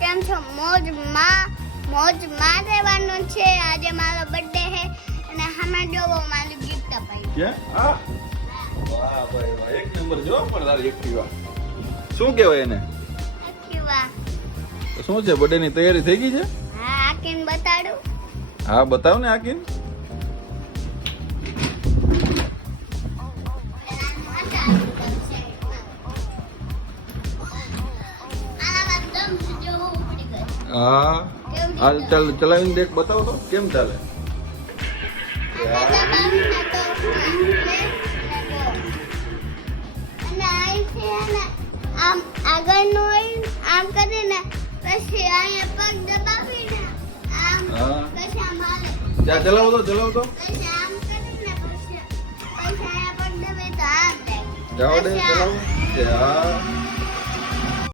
કેમ છો? મોજમાં રહેવાનું છે. આજે મારો બર્થડે છે અને હમે જોવો મારી ગિફ્ટ અપાઈ. ક્યાં આ વાહ ભાઈ વાહ એક નંબર જો પણ તારી એક્ટિવા શું કહેવાય એને એક્ટિવા. તો શું છે બર્થડે ની તૈયારી થઈ ગઈ છે હા આકીને બતાડું. હા બતાવ ને આકીન હા હાલ ચાલ ચલાવીને દેખ બતાવો તો કેમ ચાલે આમ આગળનું આમ કરીને પછી અહીંયા પગ દબાવીને આમ હા પછી આમ હાલે. ત્યાં ચલાવો તો પછી આમ કરીને પછી અહીંયા પગ દબાવી તો આમ થાય. જાઓ દે પછી આમ. ચલાવો હા